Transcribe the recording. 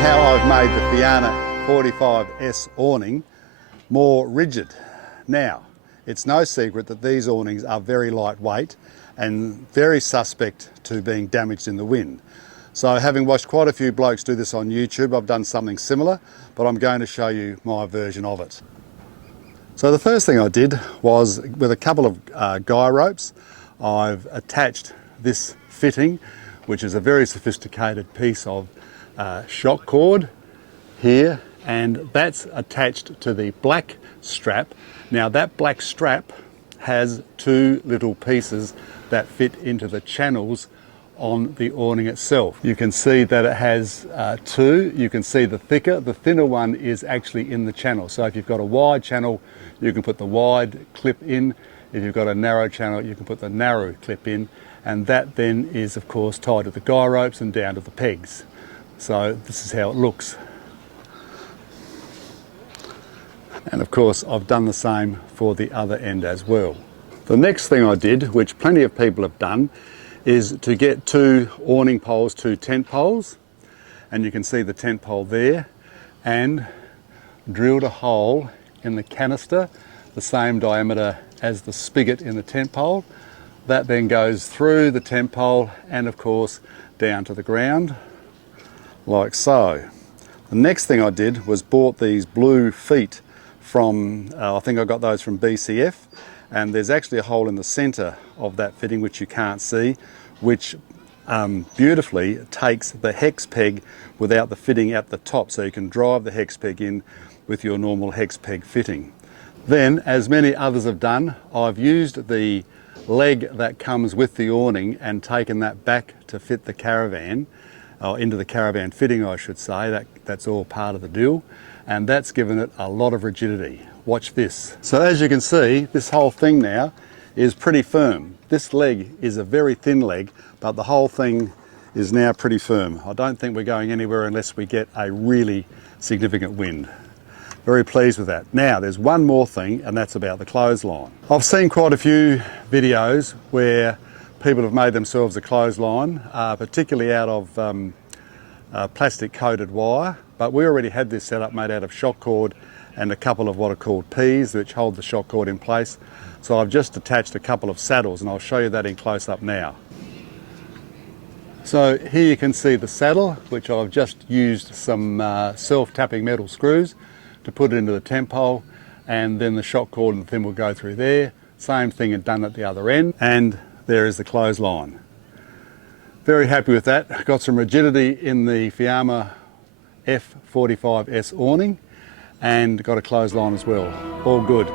how I've made the FIAMMA F45s awning more rigid. Now, it's no secret that these awnings are very lightweight and very suspect to being damaged in the wind. So having watched quite a few blokes do this on YouTube, I've done something similar, but I'm going to show you my version of it. So the first thing I did was, with a couple of guy ropes, I've attached this fitting, which is a very sophisticated piece of shock cord here, and that's attached to the black strap. Now that black strap has two little pieces that fit into the channels on the awning itself. You can see that it has two. You can see the thinner one is actually in the channel. So if you've got a wide channel, you can put the wide clip in. If you've got a narrow channel, you can put the narrow clip in, and that then is of course tied to the guy ropes and down to the pegs. So this is how it looks. And of course I've done the same for the other end as well. The next thing I did, which plenty of people have done, is to get two awning poles, two tent poles, and you can see the tent pole there, and drilled a hole in the canister, the same diameter as the spigot in the tent pole. That then goes through the tent pole and of course down to the ground, like so. The next thing I did was bought these blue feet from, I think I got those from BCF, and there's actually a hole in the centre of that fitting which you can't see, which beautifully takes the hex peg without the fitting at the top, so you can drive the hex peg in with your normal hex peg fitting. Then, as many others have done, I've used the leg that comes with the awning and taken that back to fit the caravan, or into the caravan fitting I should say. That's all part of the deal, and that's given it a lot of rigidity. Watch this. So as you can see, this whole thing now is pretty firm. This leg is a very thin leg, but the whole thing is now pretty firm. I don't think we're going anywhere unless we get a really significant wind. Very pleased with that. Now there's one more thing, and that's about the clothesline. I've seen quite a few videos where people have made themselves a clothesline, particularly out of plastic coated wire, but we already had this set up made out of shock cord and a couple of what are called P's which hold the shock cord in place. So I've just attached a couple of saddles, and I'll show you that in close up now. So here you can see the saddle, which I've just used some self-tapping metal screws to put it into the tent pole, and then the shock cord and the thing will go through there. Same thing and done at the other end, and there is the clothesline. Very happy with that. Got some rigidity in the FIAMMA F45s awning and got a clothesline as well. All good.